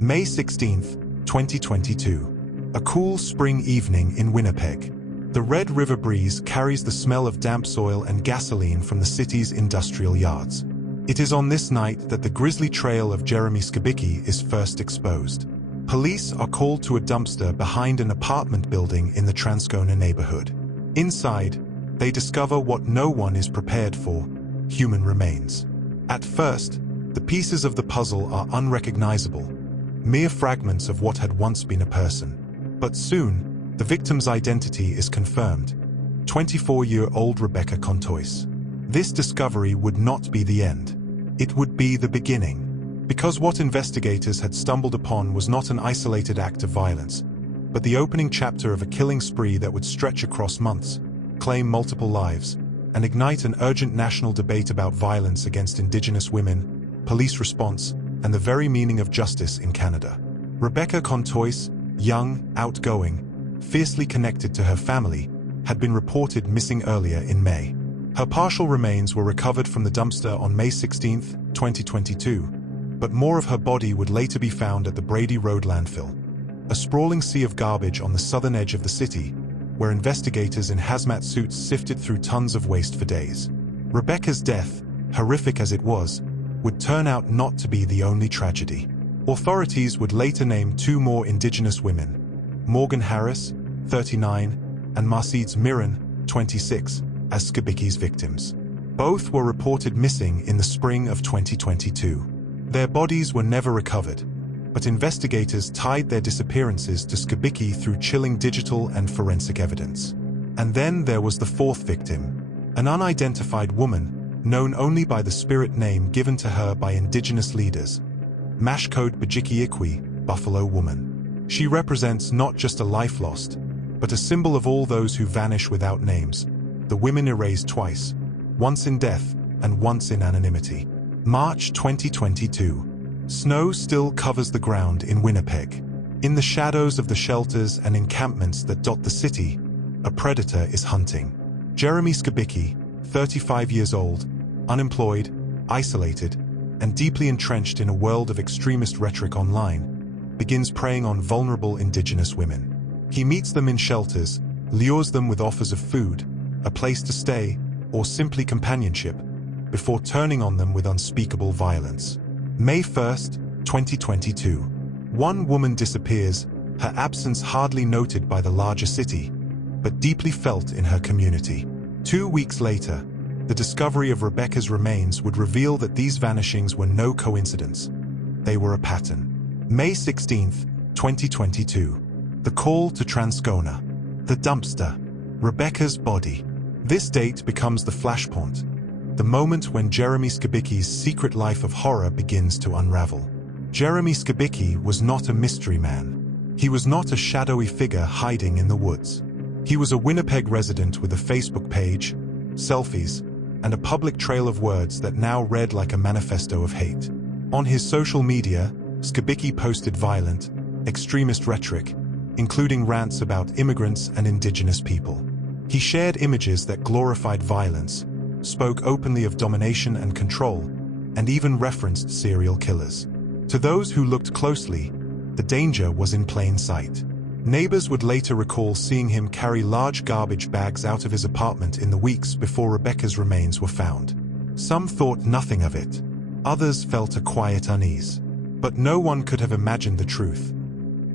May 16, 2022. A cool spring evening in Winnipeg. The Red River breeze carries the smell of damp soil and gasoline from the city's industrial yards. It is on this night that the grisly trail of Jeremy Skibicki is first exposed. Police are called to a dumpster behind an apartment building in the Transcona neighborhood. Inside, they discover what no one is prepared for: human remains. At first, the pieces of the puzzle are unrecognizable, mere fragments of what had once been a person. But soon, the victim's identity is confirmed: 24-year-old Rebecca Contois. This discovery would not be the end. It would be the beginning. Because what investigators had stumbled upon was not an isolated act of violence, but the opening chapter of a killing spree that would stretch across months, claim multiple lives, and ignite an urgent national debate about violence against Indigenous women, police response, and the very meaning of justice in Canada. Rebecca Contois, young, outgoing, fiercely connected to her family, had been reported missing earlier in May. Her partial remains were recovered from the dumpster on May 16, 2022, but more of her body would later be found at the Brady Road landfill, a sprawling sea of garbage on the southern edge of the city, where investigators in hazmat suits sifted through tons of waste for days. Rebecca's death, horrific as it was, would turn out not to be the only tragedy. Authorities would later name two more Indigenous women, Morgan Harris, 39, and Marcedes Myran, 26, as Skibicki's victims. Both were reported missing in the spring of 2022. Their bodies were never recovered, but investigators tied their disappearances to Skibicki through chilling digital and forensic evidence. And then there was the fourth victim, an unidentified woman, known only by the spirit name given to her by Indigenous leaders, Uncoded-True, Buffalo Woman. She represents not just a life lost, but a symbol of all those who vanish without names, the women erased twice, once in death and once in anonymity. March 2022. Snow still covers the ground in Winnipeg. In the shadows of the shelters and encampments that dot the city, a predator is hunting. Jeremy Skibicki, 35 years old, unemployed, isolated, and deeply entrenched in a world of extremist rhetoric online, begins preying on vulnerable Indigenous women. He meets them in shelters, lures them with offers of food, a place to stay, or simply companionship, before turning on them with unspeakable violence. May 1, 2022. One woman disappears, her absence hardly noted by the larger city, but deeply felt in her community. 2 weeks later, the discovery of Rebecca's remains would reveal that these vanishings were no coincidence. They were a pattern. May 16, 2022. The call to Transcona. The dumpster. Rebecca's body. This date becomes the flashpoint, the moment when Jeremy Skibicki's secret life of horror begins to unravel. Jeremy Skibicki was not a mystery man. He was not a shadowy figure hiding in the woods. He was a Winnipeg resident with a Facebook page, selfies, and a public trail of words that now read like a manifesto of hate. On his social media, Skibicki posted violent, extremist rhetoric, including rants about immigrants and Indigenous people. He shared images that glorified violence, spoke openly of domination and control, and even referenced serial killers. To those who looked closely, the danger was in plain sight. Neighbors would later recall seeing him carry large garbage bags out of his apartment in the weeks before Rebecca's remains were found. Some thought nothing of it. Others felt a quiet unease. But no one could have imagined the truth: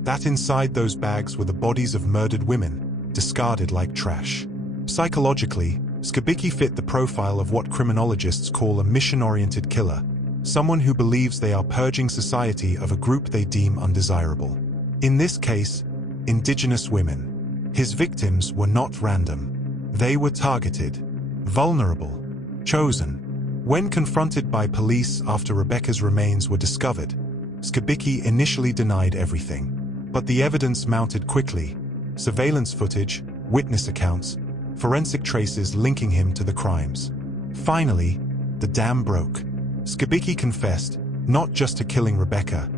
that inside those bags were the bodies of murdered women, discarded like trash. Psychologically, Skibicki fit the profile of what criminologists call a mission-oriented killer, someone who believes they are purging society of a group they deem undesirable. In this case, Indigenous women. His victims were not random. They were targeted, vulnerable, chosen. When confronted by police after Rebecca's remains were discovered, Skibicki initially denied everything. But the evidence mounted quickly: surveillance footage, witness accounts, forensic traces linking him to the crimes. Finally, the dam broke. Skibicki confessed, not just to killing Rebecca,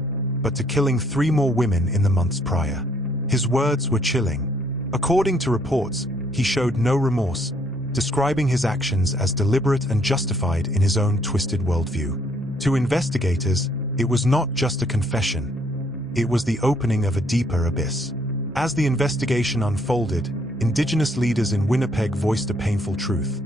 but to killing 3 more women in the months prior. His words were chilling. According to reports, he showed no remorse, describing his actions as deliberate and justified in his own twisted worldview. To investigators, it was not just a confession. It was the opening of a deeper abyss. As the investigation unfolded, Indigenous leaders in Winnipeg voiced a painful truth.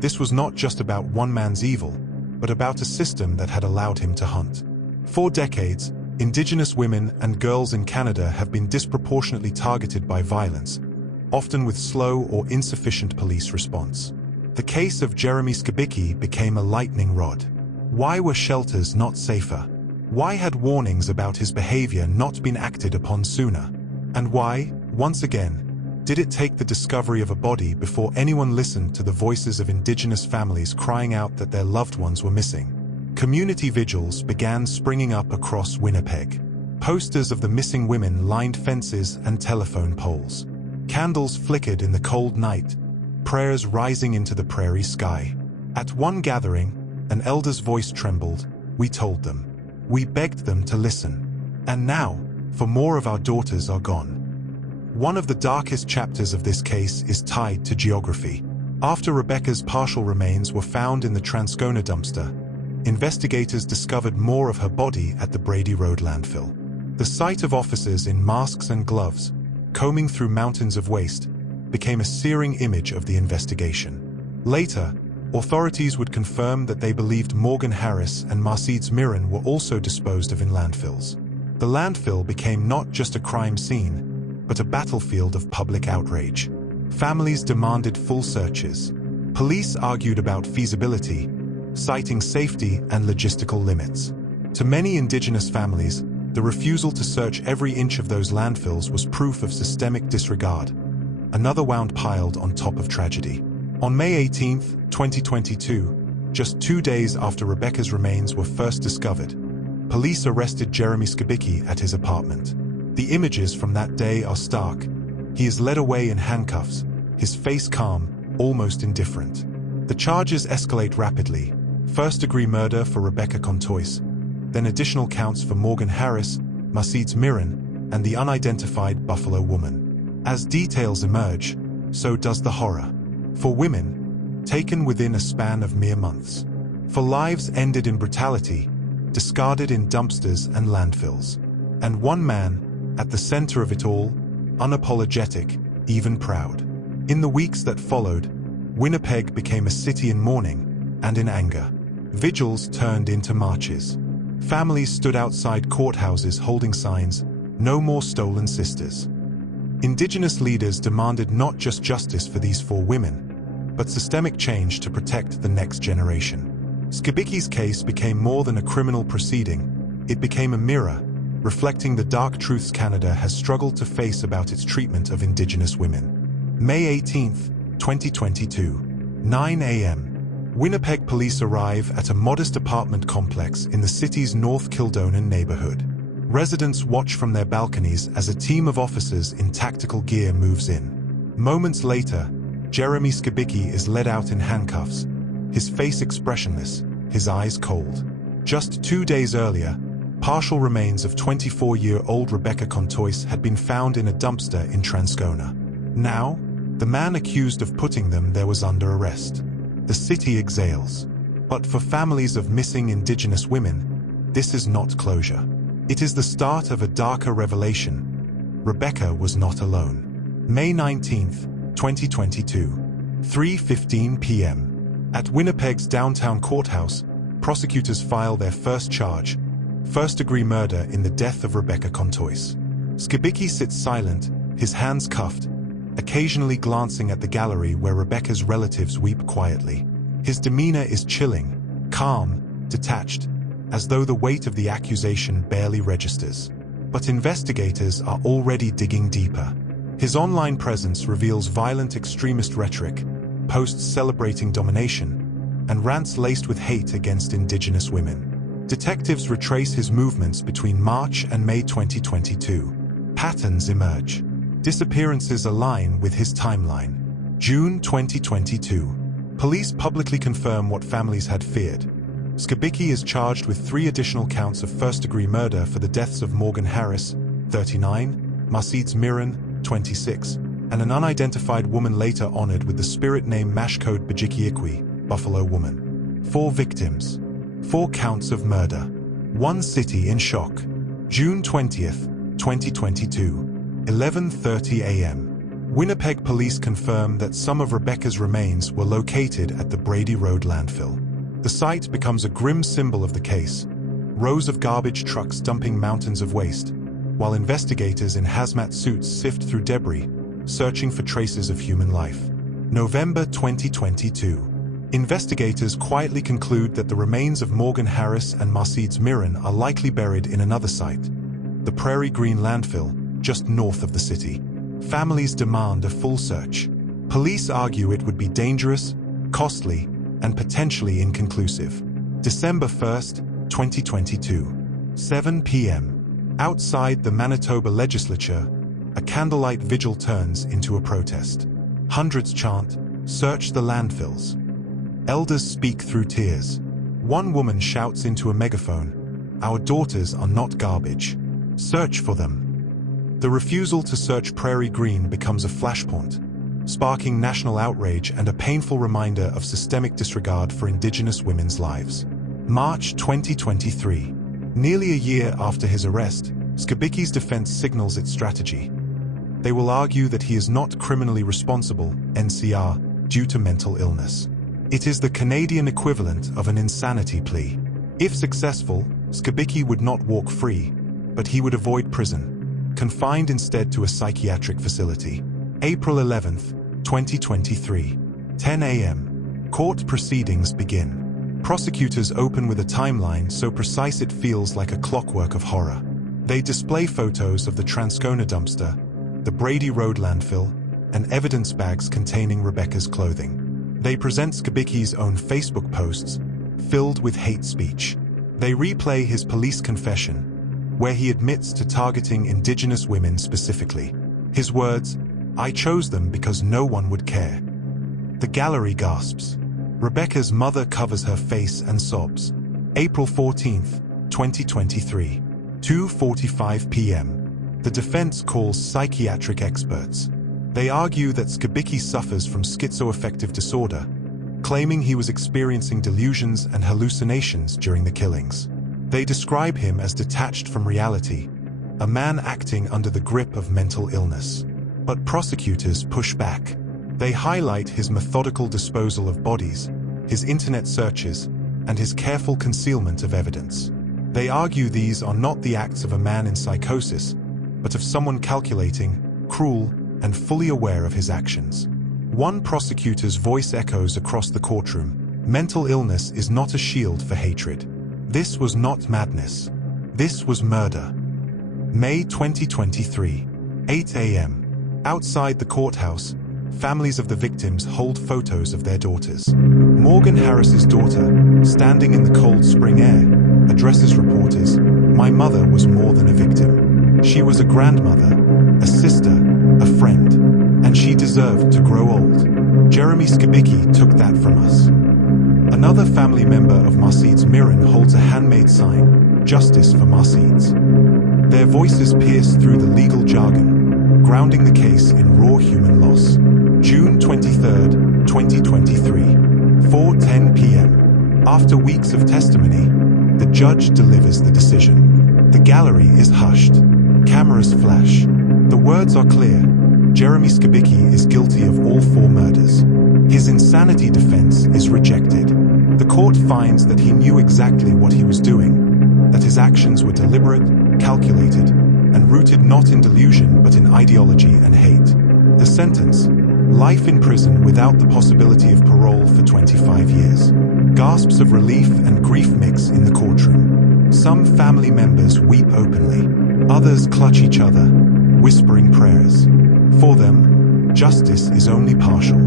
This was not just about one man's evil, but about a system that had allowed him to hunt. For decades, Indigenous women and girls in Canada have been disproportionately targeted by violence, often with slow or insufficient police response. The case of Jeremy Skibicki became a lightning rod. Why were shelters not safer? Why had warnings about his behavior not been acted upon sooner? And why, once again, did it take the discovery of a body before anyone listened to the voices of Indigenous families crying out that their loved ones were missing? Community vigils began springing up across Winnipeg. Posters of the missing women lined fences and telephone poles. Candles flickered in the cold night, prayers rising into the prairie sky. At one gathering, an elder's voice trembled. We told them. We begged them to listen. And now, for more of our daughters are gone. One of the darkest chapters of this case is tied to geography. After Rebecca's partial remains were found in the Transcona dumpster, investigators discovered more of her body at the Brady Road landfill. The sight of officers in masks and gloves, combing through mountains of waste, became a searing image of the investigation. Later, authorities would confirm that they believed Morgan Harris and Marcedes Myran were also disposed of in landfills. The landfill became not just a crime scene, but a battlefield of public outrage. Families demanded full searches. Police argued about feasibility, citing safety and logistical limits. To many Indigenous families, the refusal to search every inch of those landfills was proof of systemic disregard, another wound piled on top of tragedy. On May 18, 2022, just 2 days after Rebecca's remains were first discovered, police arrested Jeremy Skibicki at his apartment. The images from that day are stark. He is led away in handcuffs, his face calm, almost indifferent. The charges escalate rapidly: first-degree murder for Rebecca Contois, then additional counts for Morgan Harris, Marcedes Myran, and the unidentified Buffalo woman. As details emerge, so does the horror. For women, taken within a span of mere months. For lives ended in brutality, discarded in dumpsters and landfills. And one man, at the center of it all, unapologetic, even proud. In the weeks that followed, Winnipeg became a city in mourning and in anger. Vigils turned into marches. Families stood outside courthouses holding signs, "No more stolen sisters." Indigenous leaders demanded not just justice for these 4 women, but systemic change to protect the next generation. Skibicki's case became more than a criminal proceeding. It became a mirror, reflecting the dark truths Canada has struggled to face about its treatment of Indigenous women. May 18, 2022, 9 a.m. Winnipeg police arrive at a modest apartment complex in the city's North Kildonan neighborhood. Residents watch from their balconies as a team of officers in tactical gear moves in. Moments later, Jeremy Skibicki is led out in handcuffs, his face expressionless, his eyes cold. Just 2 days earlier, partial remains of 24-year-old Rebecca Contois had been found in a dumpster in Transcona. Now, the man accused of putting them there was under arrest. The city exhales. But for families of missing Indigenous women, this is not closure. It is the start of a darker revelation. Rebecca was not alone. May 19, 2022, 3:15 p.m. At Winnipeg's downtown courthouse, prosecutors file their first charge: first-degree murder in the death of Rebecca Contois. Skibicki sits silent, his hands cuffed, occasionally glancing at the gallery where Rebecca's relatives weep quietly. His demeanor is chilling, calm, detached, as though the weight of the accusation barely registers. But investigators are already digging deeper. His online presence reveals violent extremist rhetoric, posts celebrating domination, and rants laced with hate against Indigenous women. Detectives retrace his movements between March and May 2022. Patterns emerge. Disappearances align with his timeline. June 2022. Police publicly confirm what families had feared. Skibicki is charged with 3 additional counts of first-degree murder for the deaths of Morgan Harris, 39, Marcedes Myran, 26, and an unidentified woman later honored with the spirit name Uncoded-True, Buffalo woman. 4 victims. 4 counts of murder. One city in shock. June 20th, 2022, 11:30 a.m. Winnipeg police confirm that some of Rebecca's remains were located at the Brady Road landfill. The site becomes a grim symbol of the case, rows of garbage trucks dumping mountains of waste, while investigators in hazmat suits sift through debris, searching for traces of human life. November 2022. Investigators quietly conclude that the remains of Morgan Harris and Marcedes Myran are likely buried in another site, the Prairie Green landfill, just north of the city. Families demand a full search. Police argue it would be dangerous, costly, and potentially inconclusive. December 1st, 2022, 7 p.m. Outside the Manitoba legislature, a candlelight vigil turns into a protest. Hundreds chant, "Search the landfills." Elders speak through tears. One woman shouts into a megaphone, "Our daughters are not garbage. Search for them." The refusal to search Prairie Green becomes a flashpoint, sparking national outrage and a painful reminder of systemic disregard for Indigenous women's lives. March 2023. Nearly a year after his arrest, Skibicki's defense signals its strategy. They will argue that he is not criminally responsible, NCR, due to mental illness. It is the Canadian equivalent of an insanity plea. If successful, Skibicki would not walk free, but he would avoid prison, confined instead to a psychiatric facility. April 11th, 2023, 10 a.m. Court proceedings begin. Prosecutors open with a timeline so precise it feels like a clockwork of horror. They display photos of the Transcona dumpster, the Brady Road landfill, and evidence bags containing Rebecca's clothing. They present Skibicki's own Facebook posts, filled with hate speech. They replay his police confession, where he admits to targeting Indigenous women specifically. His words, "I chose them because no one would care." The gallery gasps. Rebecca's mother covers her face and sobs. April 14th, 2023, 2:45 p.m. The defense calls psychiatric experts. They argue that Skibicki suffers from schizoaffective disorder, claiming he was experiencing delusions and hallucinations during the killings. They describe him as detached from reality, a man acting under the grip of mental illness. But prosecutors push back. They highlight his methodical disposal of bodies, his internet searches, and his careful concealment of evidence. They argue these are not the acts of a man in psychosis, but of someone calculating, cruel, and fully aware of his actions. One prosecutor's voice echoes across the courtroom. Mental illness is not a shield for hatred. This was not madness. This was murder. May 2023, 8 a.m. Outside the courthouse, families of the victims hold photos of their daughters. Morgan Harris's daughter, standing in the cold spring air, addresses reporters, "My mother was more than a victim. She was a grandmother, a sister, a friend, and she deserved to grow old." Jeremy Skibicki took that from us. Another family member of Marcedes Myran holds a handmade sign, "Justice for Marcedes." Their voices pierce through the legal jargon, grounding the case in raw human loss. June 23rd, 2023, 4:10 p.m. After weeks of testimony, the judge delivers the decision. The gallery is hushed. Cameras flash. The words are clear. Jeremy Skibicki is guilty of all 4 murders. His insanity defense is rejected. The court finds that he knew exactly what he was doing, that his actions were deliberate, calculated, and rooted not in delusion but in ideology and hate. The sentence, life in prison without the possibility of parole for 25 years. Gasps of relief and grief mix in the courtroom. Some family members weep openly. Others clutch each other, whispering prayers. For them, justice is only partial.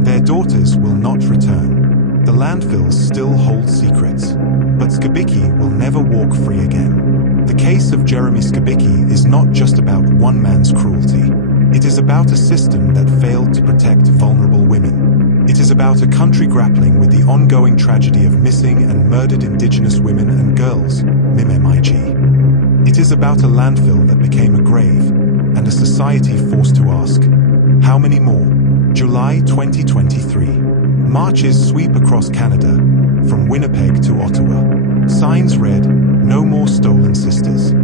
Their daughters will not return. The landfills still hold secrets. But Skibicki will never walk free again. The case of Jeremy Skibicki is not just about one man's cruelty. It is about a system that failed to protect vulnerable women. It is about a country grappling with the ongoing tragedy of missing and murdered Indigenous women and girls, MMIWG. It is about a landfill that became a grave, and a society forced to ask, how many more? July 2023. Marches sweep across Canada, from Winnipeg to Ottawa. Signs read, "No more stolen sisters."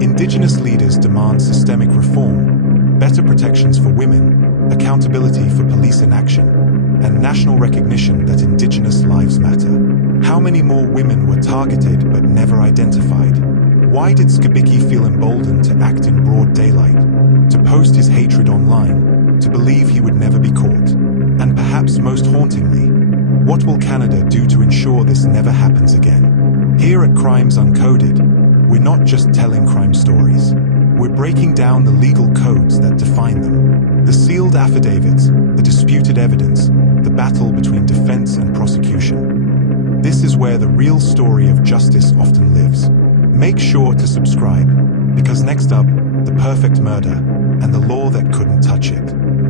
Indigenous leaders demand systemic reform, better protections for women, accountability for police inaction, and national recognition that Indigenous lives matter. How many more women were targeted but never identified? Why did Skibicki feel emboldened to act in broad daylight, to post his hatred online, to believe he would never be caught? And perhaps most hauntingly, what will Canada do to ensure this never happens again? Here at Crimes Uncoded, we're not just telling crime stories. We're breaking down the legal codes that define them. The sealed affidavits, the disputed evidence, the battle between defense and prosecution. This is where the real story of justice often lives. Make sure to subscribe, because next up, the perfect murder and the law that couldn't touch it.